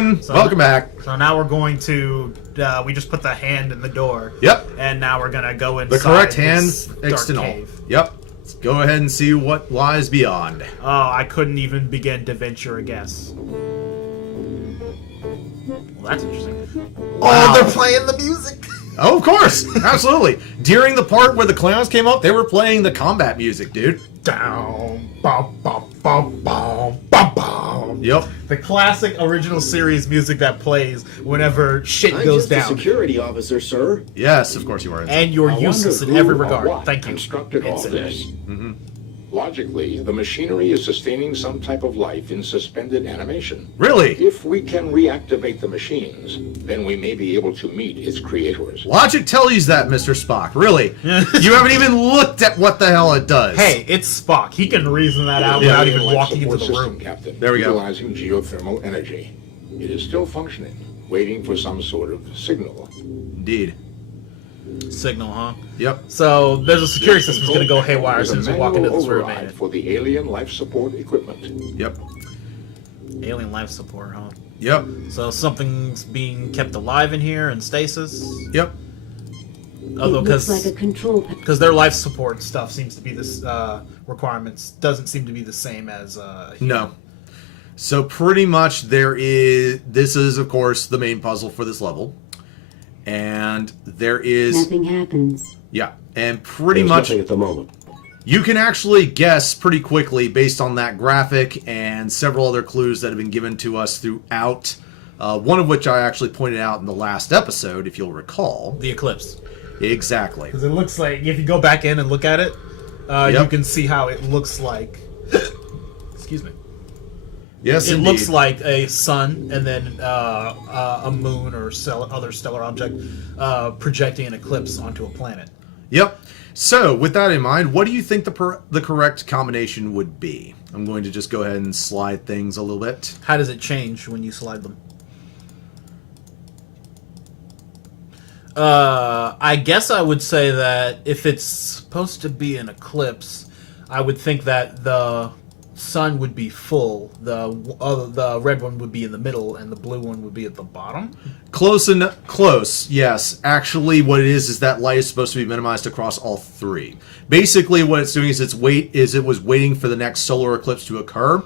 everyone. Welcome back. So now we're going to, we just put the hand in the door. Yep. And now we're going to go inside the correct hand dark external. cave. Yep. Let's go ahead and see what lies beyond. Oh, I couldn't even begin to venture a guess. Well, that's interesting. Wow. Oh, they're playing the music. Oh, of course. Absolutely. During the part where the clowns came up, they were playing the combat music, dude. Down, bum, bum, bum, bum, bum, bum. Yep. The classic original series music that plays whenever shit goes down. I'm just a security officer, sir. Yes, of course you are. And you're useless in every regard. What Thank you. constructed all Instant. this? Mm-hmm. Logically, the machinery is sustaining some type of life in suspended animation. Really? If we can reactivate the machines, then we may be able to meet its creators. Logic tells you that, Mr. Spock. Really? You haven't even looked at what the hell it does. Hey, it's Spock. He can reason that out without even walking into the system, room. Captain, There we go. utilizing geothermal energy. It is still functioning, waiting for some sort of signal. Indeed. Signal, huh? Yep. So there's a security system's going to go haywire as soon as we walk into this room. Override ain't it? for the alien life support equipment. Yep. Alien life support, huh? Yep. So something's being kept alive in here in stasis. Yep. Although, It looks like a control panel. because their life support stuff seems to be this requirements doesn't seem to be the same as No. So pretty much this is of course the main puzzle for this level. And there is Nothing happens. yeah, and pretty There's much nothing at the moment. you can actually guess pretty quickly based on that graphic and several other clues that have been given to us throughout, one of which I actually pointed out in the last episode, if you'll recall. the eclipse. Exactly. Because it looks like if you go back in and look at it, you can see how it looks like. Excuse me. Yes, It indeed. looks like a sun and then a moon or other stellar object projecting an eclipse onto a planet. Yep. So, with that in mind, what do you think the correct combination would be? I'm going to just go ahead and slide things a little bit. How does it change when you slide them? I guess I would say that if it's supposed to be an eclipse, I would think that the sun would be full, the red one would be in the middle, and the blue one would be at the bottom. Close, yes. Actually, what it is that light is supposed to be minimized across all three. Basically, what it's doing is it was waiting for the next solar eclipse to occur.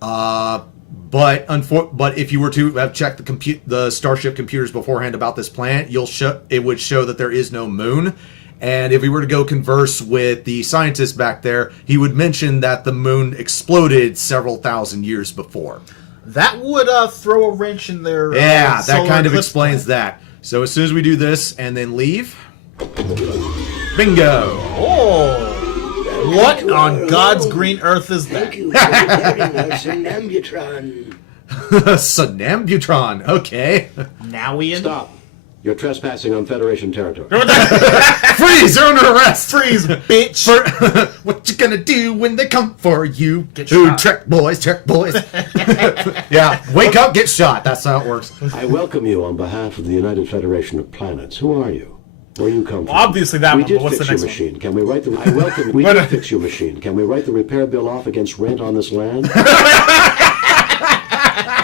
But if you were to have checked the Starship computers beforehand about this planet, it would show that there is no moon. And if we were to go converse with the scientist back there, he would mention that the moon exploded several thousand years before. That would throw a wrench in their Yeah, that solar kind of eclipse explains plan. that. So as soon as we do this and then leave, bingo! Oh, what on God's green earth is that? Thank you for repairing our Sonambutron. Sonambutron, okay. Now we in. Stop. You're trespassing on Federation territory. Freeze! You're under arrest! Freeze, bitch! What you gonna do when they come for you? Get Ooh, shot. Trek boys. Yeah, wake up, get shot. That's how it works. I welcome you on behalf of the United Federation of Planets. Who are you? Where you come from? Obviously that we one, did but what's the fix your next one? machine. Can we write the? I welcome. We did fix your machine. Can we write the repair bill off against rent on this land?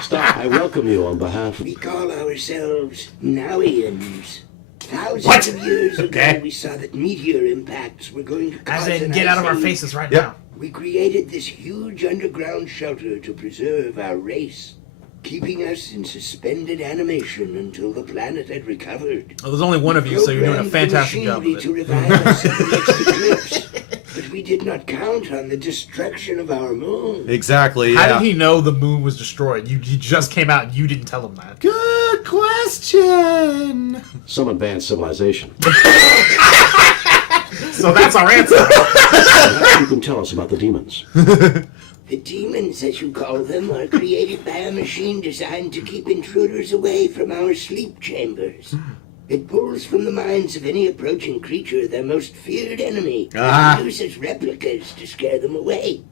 Stop. I welcome you on behalf of. We call ourselves Nowians. Thousands of years ago, we saw that meteor impacts were going to cause As in, an get out of our ice age. faces right Yep. now. We created this huge underground shelter to preserve our race, keeping us in suspended animation until the planet had recovered. Well, there's only one of you, so you're doing a Programmed the fantastic job of machinery to it. revive us in the next eclipse. But we did not count on the destruction of our moon. Exactly, How yeah. did he know the moon was destroyed? You just came out and you didn't tell him that. Good question. Some advanced civilization. So that's our answer. Perhaps you can tell us about the demons. The demons, as you call them, are created by a machine designed to keep intruders away from our sleep chambers. It pulls from the minds of any approaching creature their most feared enemy and uses replicas to scare them away.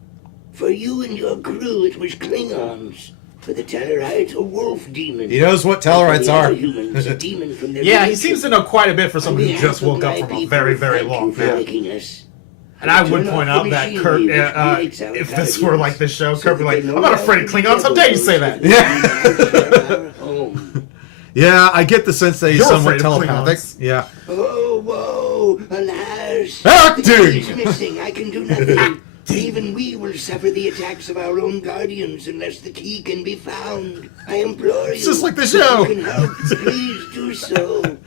For you and your crew, it was Klingons. For the Tellarites, a wolf demon. He knows what For Tellarites the are. other humans, a demon from their Yeah, he religion. seems to know quite a bit for On someone who behalf just of woke up my from a people, very, very thank long you for nap. making us. And I would point out that Kurt, if this were like this show, Kurt would be like, I'm not afraid of Klingons. How dare you say that? Yeah, I get the sense that he's You're somewhat afraid of telepathic. Klingons. Yeah. Oh, whoa, alas. Acting! The key is missing. I can do nothing. Even we will suffer the attacks of our own guardians unless the key can be found. I implore you. It's just like the show. If you can help, please do so.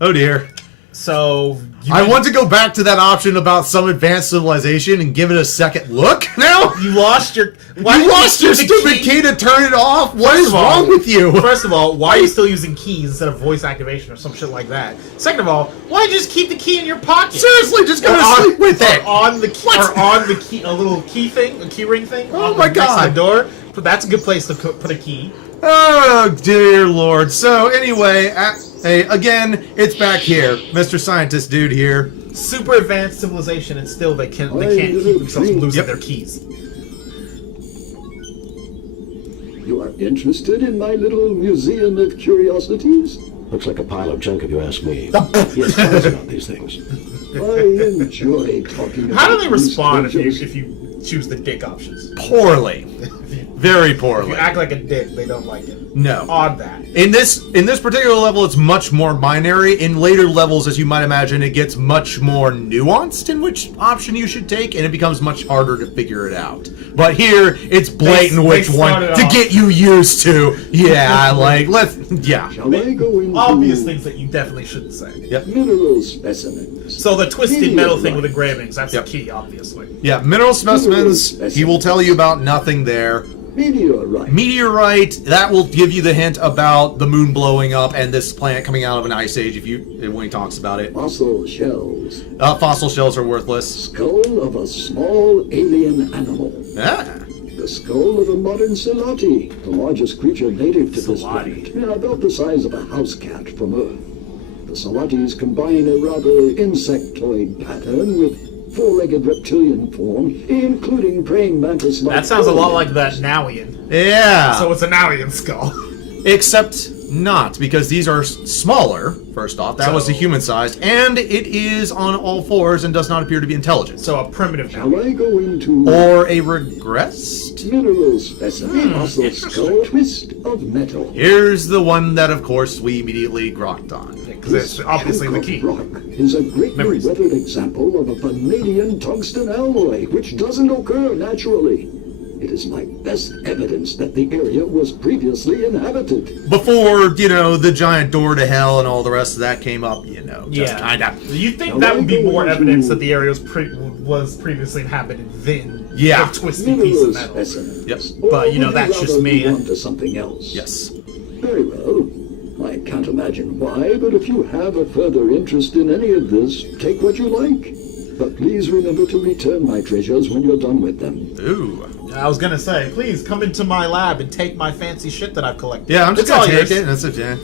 Oh dear. So I want to go back to that option about some advanced civilization and give it a second look now. you lost your. You lost your stupid key to turn it off. What is wrong with you? First of all, why are you still using keys instead of voice activation or some shit like that? Second of all, why don't you just keep the key in your pocket? Seriously, just go to sleep with it. Or on the key, or on the key, a little key thing, a key ring thing. Oh on my next to God. the door. But that's a good place to put a key. Oh dear Lord. So anyway, hey, again, it's back here, Mr. Scientist dude here. Super advanced civilization, and still they can't keep themselves from losing their keys. You are interested in my little museum of curiosities? Looks like a pile of junk if you ask me. Yes, tell us about these things. I enjoy talking about How do they these respond if creatures. you choose the dick options? Poorly. Very If you poorly. act like a dick, they don't like it. No. Odd that. In this particular level, it's much more binary. In later levels, as you might imagine, it gets much more nuanced in which option you should take, and it becomes much harder to figure it out. But here, it's blatant They which one started to off- get you used to. Yeah, yeah. Shall I go into Obvious things that you definitely shouldn't say. mineral specimens? So the twisted metal thing with Meteorite. engravings, that's Yep. the key, obviously. Yeah, mineral specimens, he will tell you about nothing there. Meteorite. Meteorite, that will give you the hint about the moon blowing up and this planet coming out of an ice age when he talks about it. Fossil shells. Fossil shells are worthless. Skull of a small alien animal. Ah. The skull of a modern Salati, the largest creature native to this Salati. planet. Yeah, about the size of a house cat from Earth. The Salatis combine a rather insectoid pattern with four-legged reptilian form, including praying mantis. That sounds a lot like that Nowian. Yeah. So it's a Nowian skull. Except not, because these are smaller, first off. That was the human sized, and it is on all fours and does not appear to be intelligent. So a primitive Shall Nowian. I go into Or a regressed? mineral specimen? Fossil skull twist of metal. Here's the one that, of course, we immediately grokked on. Because it's obviously the Hunk key. of rock is a greatly Memories. weathered example of a vanadium tungsten alloy, which doesn't occur naturally. It is my best evidence that the area was previously inhabited. Before, the giant door to hell and all the rest of that came up, just Yeah. kind of. You think that would be more evidence that the area was previously inhabited than Yeah. the twisty piece Mineral of metal? specimens. Yep. Or But, would you that's just rather me. move on to something else. Yes. Very well. I can't imagine why, but if you have a further interest in any of this, take what you like. But please remember to return my treasures when you're done with them. Ooh. I was gonna say, please come into my lab and take my fancy shit that I've collected. Yeah, I'm just It's all gonna take yours. it. That's it, yeah.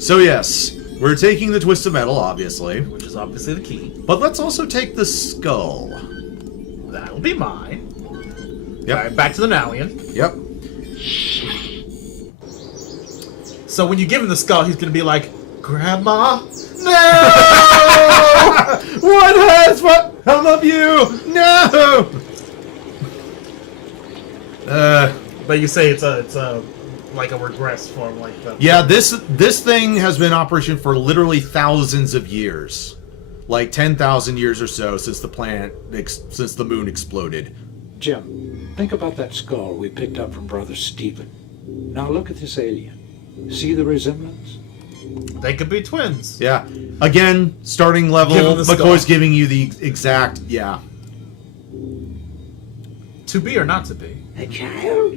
So yes, we're taking the twist of metal, obviously. Which is obviously the key. But let's also take the skull. That'll be mine. Yep. Alright, back to the Nowian. Yep. So when you give him the skull, he's gonna be like, Grandma? No! What has become of you? No! But you say it's a like a regress form, like the Yeah, this thing has been in operation for literally thousands of years, like 10,000 years or so since since the moon exploded. Jim, think about that skull we picked up from Brother Stephen. Now look at this alien. See the resemblance? They could be twins. Yeah, again, starting level. Give him the skull. McCoy's giving you the exact. Yeah. To be or not to be. A child?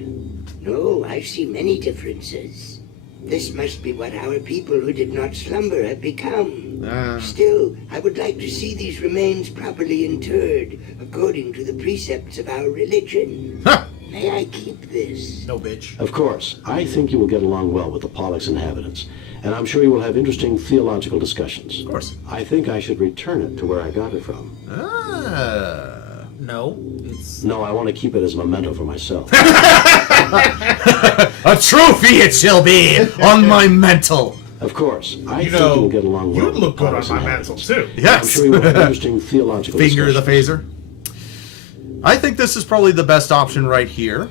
No, I see many differences. This must be what our people who did not slumber have become. Still, I would like to see these remains properly interred, according to the precepts of our religion. Huh. May I keep this? No bitch. Of course, I think you will get along well with the Pollux inhabitants, and I'm sure you will have interesting theological discussions. Of course. I think I should return it to where I got it from. No, it's No, I want to keep it as a memento for myself. A trophy it shall be on my mantle. Of course, I you think you will know get along well you'd with look the good on Pollux my mantle inhabitants. too. I'm Yes. sure you will have interesting theological Finger the discussions. phaser. I think this is probably the best option right here.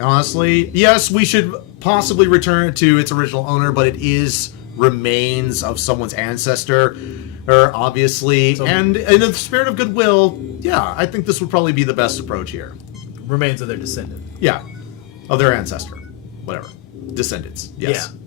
Honestly, yes, we should possibly return it to its original owner, but it is remains of someone's ancestor, or obviously, and in the spirit of goodwill, yeah, I think this would probably be the best approach here. Remains of their descendant. Yeah, of their ancestor, whatever, descendants. Yes. Yeah.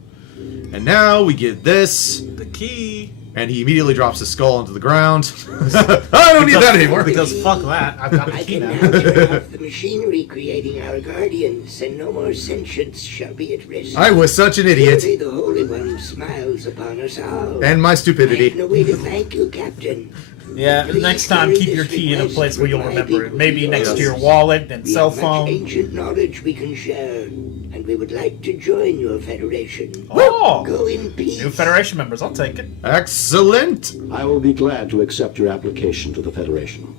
And now we get this. The key. And he immediately drops his skull onto the ground. I don't need that anymore. Because fuck that. I've got the I key can now. now turn off the machinery creating our guardians, and no more sentience shall be at risk. I was such an idiot. Surely the Holy One smiles upon us all. And my I have stupidity. no way to thank you, Captain. Yeah, Please next time carry keep this your key in a request place where you'll for my remember it. people Maybe to next yours. to your wallet and We cell have phone. much ancient knowledge we can share, and we would like to join your federation. Oh! Go in peace. New Federation members, I'll take it. Excellent. I will be glad to accept your application to the Federation.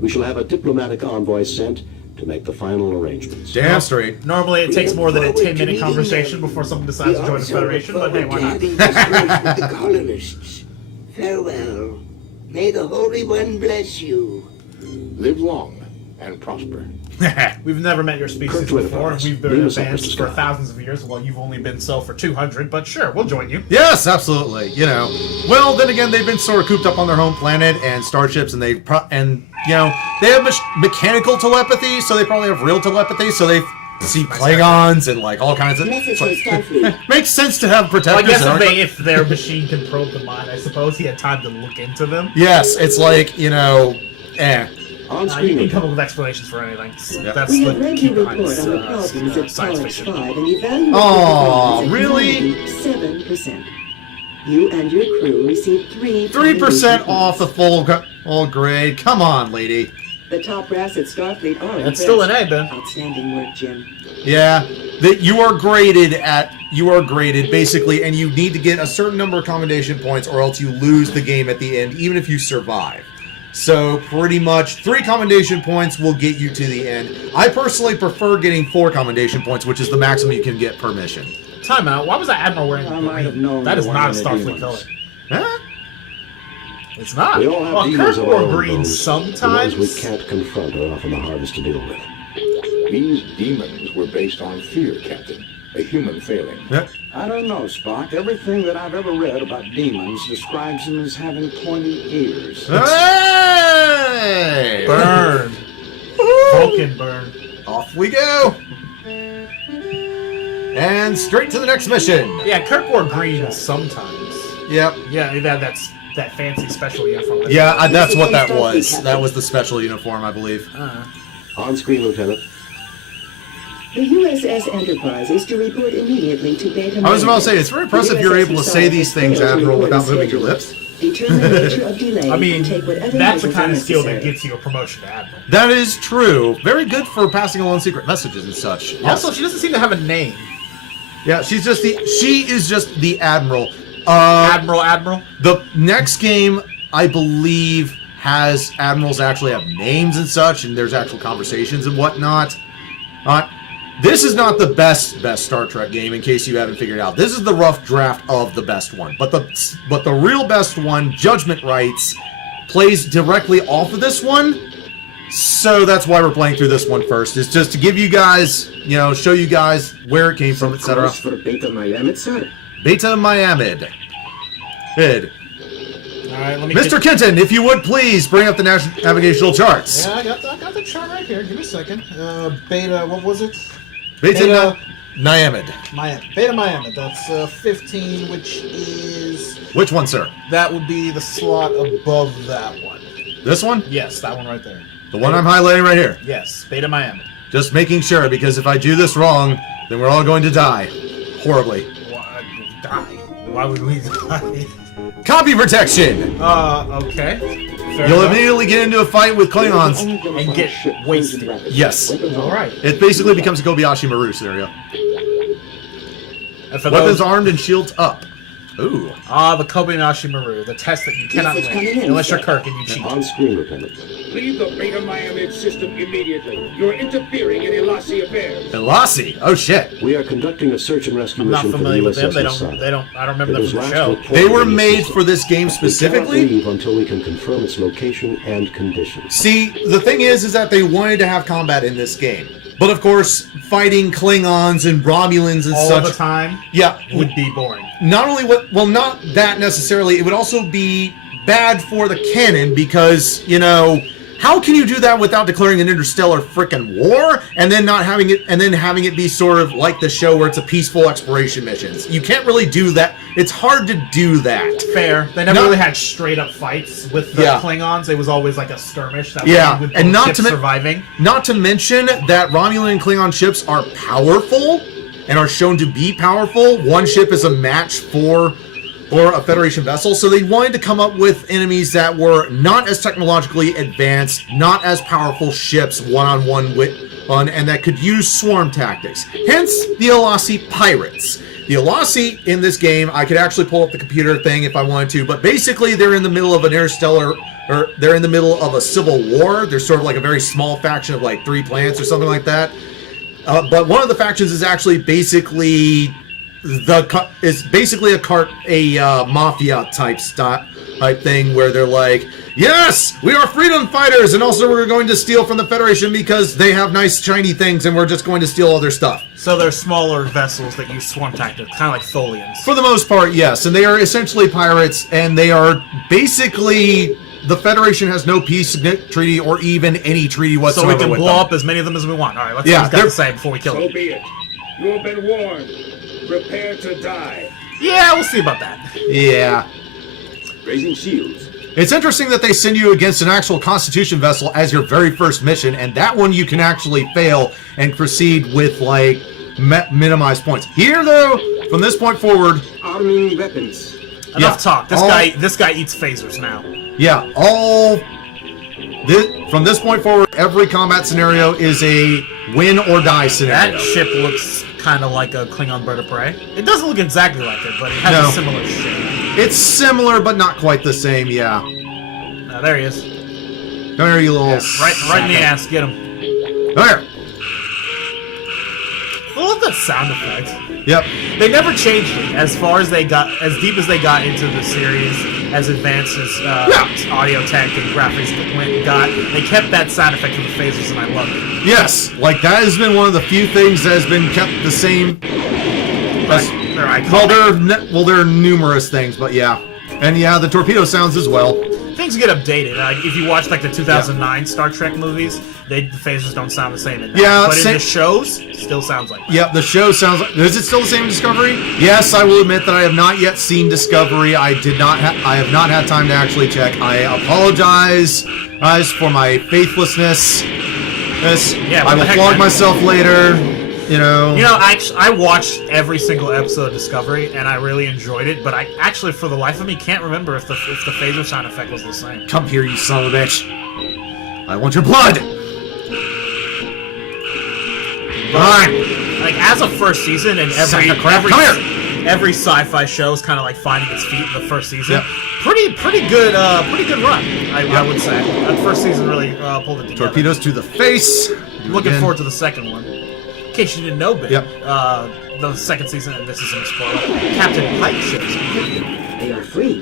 We shall have a diplomatic envoy sent to make the final arrangements. Damn straight. Normally it We takes look more than a forward to 10-minute meeting conversation them. before someone decides to join the Also Federation, look but hey, why forward not? to having discourse with the colonists. Farewell. May the Holy One bless you. Live long and prosper. We've never met your species Kirk Twitter before, and Powers. we've been Beam us up, advanced Mr. for Scott. thousands of years. Well, you've only been so for 200, but sure, we'll join you. Yes, absolutely. You know, well, then again, they've been sort of cooped up on their home planet and starships, and they have mechanical telepathy, so they probably have real telepathy. So they see Klingons and like all kinds of. Message from Starfleet. Makes sense to have Well, I protectors. guess that aren't- if their machine can probe the mind, I suppose he had time to look into them. Yes, it's like On You screen, can come up with explanations for anything. That's We the have read key your behind report on the problems at science Pollux fiction. 5 and evaluated Aw, the really? 7%. You and your crew received 3% off the full grade. Come on, lady. The top brass at Starfleet are That's still an impressed. A, Ben. Outstanding work, Jim. Yeah, that you are graded basically, and you need to get a certain number of commendation points, or else you lose the game at the end, even if you survive. So pretty much 3 commendation points will get you to the end. I personally prefer getting 4 commendation points, which is the maximum you can get per mission. Time out. Why was that Admiral wearing I might have green? known That is you not a wanted Starfleet color. demons. Huh? It's not. We all have Well, demons Kirk of our wore own green bones. sometimes. The ones we can't confront are often the hardest to deal with. These demons were based on fear, Captain. A human failing. Yeah. I don't know, Spock. Everything that I've ever read about demons describes them as having pointy ears. Hey! Burn. Vulcan burn. Off we go! And straight to the next mission. Yeah, Kirk wore green sometimes. Yep. Yeah, that's that fancy special uniform. Yeah, that's what that was. That was the special uniform, I believe. On screen, Lieutenant. The USS Enterprise is to report immediately to Beta I was about to say, Minor. it's very impressive you're able to say these things, Admiral, without moving your lips. Determine the nature of delay I mean, and take whatever that's the measures kind are of skill that necessary. gets you a promotion to Admiral. That is true. Very good for passing along secret messages and such. Yes. Also, she doesn't seem to have a name. Yeah, she is just the Admiral. Admiral. The next game, I believe, has admirals actually have names and such, and there's actual conversations and whatnot. This is not the best Star Trek game, in case you haven't figured it out. This is the rough draft of the best one, but the real best one, Judgment Rights, plays directly off of this one. So that's why we're playing through this one first. Is just to give you guys, show you guys where it came from, etc. Course for Beta Miami, sir. Beta Miami. Good. Alright, let me Mr. Kynton, if you would please bring up the navigational charts. Yeah, I got the chart right here. Give me a second. Beta, what was it? Beta Miami. Beta Miami. That's 15, which is... Which one, sir? That would be the slot above that one. This one? Yes, that one right there. The one I'm highlighting right here. Yes, Beta Miami. Just making sure, because if I do this wrong, then we're all going to die. Horribly. Why die? Why would we die? Copy protection! Okay. Fair You'll enough. immediately get into a fight with Klingons. And get wasted. Yes. Alright. It basically becomes a Kobayashi Maru scenario. And for Weapons those, armed and shields up. Ooh. The Kobayashi Maru, the test that you cannot it's coming win in, unless you're sir. Kirk and you cheat. On-screen repayment. Leave the Beta Miamid system immediately. You're interfering in Elasi affairs. And Lassie. Oh, shit. We are conducting a search and rescue I'm not mission for the familiar with them. USS They Masada. don't. I don't remember It them was from the last show. reported They were in the made system. for this game We cannot specifically. leave until we can confirm its location and conditions. See, the thing is that they wanted to have combat in this game. But of course, fighting Klingons and Romulans and All such. the time Yeah. would be boring. Not only not that necessarily, it would also be bad for the canon because, how can you do that without declaring an interstellar frickin' war and then not having it be sort of like the show where it's a peaceful exploration missions? You can't really do that. It's hard to do that. Fair. They never Not- really had straight up fights with the Yeah. Klingons. It was always like a skirmish. That Yeah, with and both not ships to men- surviving. Not to mention that Romulan and Klingon ships are powerful and are shown to be powerful. One ship is a match for a Federation vessel, so they wanted to come up with enemies that were not as technologically advanced, not as powerful ships one-on-one and that could use swarm tactics. Hence, the Elasi pirates. The Elasi in this game, I could actually pull up the computer thing if I wanted to, but basically they're in the middle of an interstellar, or they're in the middle of a civil war. They're sort of like a very small faction of like 3 planets or something like that. But one of the factions is actually basically a mafia type thing where they're like, yes, we are freedom fighters, and also we're going to steal from the Federation because they have nice shiny things, and we're just going to steal all their stuff. So they're smaller vessels that use swarm tactics, kind of like Tholians. For the most part, yes, and they are essentially pirates, and they are basically. The Federation has no peace treaty or even any treaty So whatsoever we can with blow them. up as many of them as we want. All right, let's see Yeah, what he's got they're- to say before we kill So him. be it. You have been warned. Prepare to die. Yeah, we'll see about that. Yeah. Raising shields. It's interesting that they send you against an actual Constitution vessel as your very first mission, and that one you can actually fail and proceed with, like, minimized points. Here, though, from this point forward... Arming weapons. Enough talk. This all- guy eats phasers now. Yeah, from this point forward, every combat scenario is a win or die scenario. That ship looks kind of like a Klingon bird of prey. It doesn't look exactly like it, but it has No. a similar shape. It's similar, but not quite the same, yeah. There he is. Come here, you little... Right in the ass. Get him. Come here. I love that sound effect. Yep. They never changed it as far as they got, as deep as they got into the series, as advanced as audio tech and graphics got. They kept that sound effect for the phasers, and I love it. Yes, like that has been one of the few things that has been kept the same. They're iconic. Well, there are numerous things, but yeah. And yeah, the torpedo sounds as well. Things get updated. If you watch like the 2009 Star Trek movies, the phasers don't sound the same in that. Yeah, but in the shows, still sounds like that. Yep, the show sounds like... Is it still the same Discovery? Yes, I will admit that I have not yet seen Discovery. I have not had time to actually check. I apologize, guys, for my faithlessness. Yeah, I will flog myself later. I watched every single episode of Discovery, and I really enjoyed it. But I actually, for the life of me, can't remember if the phaser sound effect was the same. Come here, you son of a bitch. I want your blood. Like as a first season, and every sci-fi show is kind of like finding its feet in the first season. Yep. Pretty good run. I would say that first season really pulled it together. Torpedoes to the face. Looking forward to the second one. In case you didn't know, Ben, the second season, and this isn't a spoiler, Captain Pike shows up. They are free.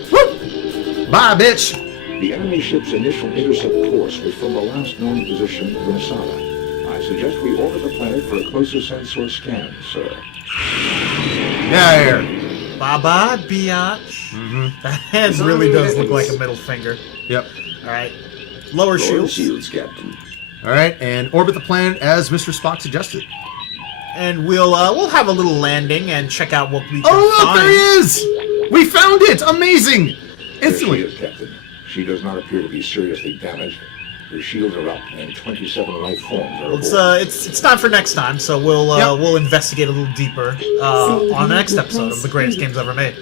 Bye, bitch. The enemy ship's initial intercept course was from the last known position, the Masada. I suggest we orbit the planet for a closer sensor scan, sir. Yeah, here. Bye-bye, biatch. That head really does look like a middle finger. Yep. All right. Lower shields. Captain. All right, and orbit the planet as Mr. Spock suggested. And we'll have a little landing and check out what we can Oh, look, find. there he is! We found it! Amazing! Instantly. There she is, Captain. She does not appear to be seriously damaged. Her shields are up, and 27 life forms are aboard. It's time for next time, so we'll investigate a little deeper on the next episode of The Greatest Games Ever Made.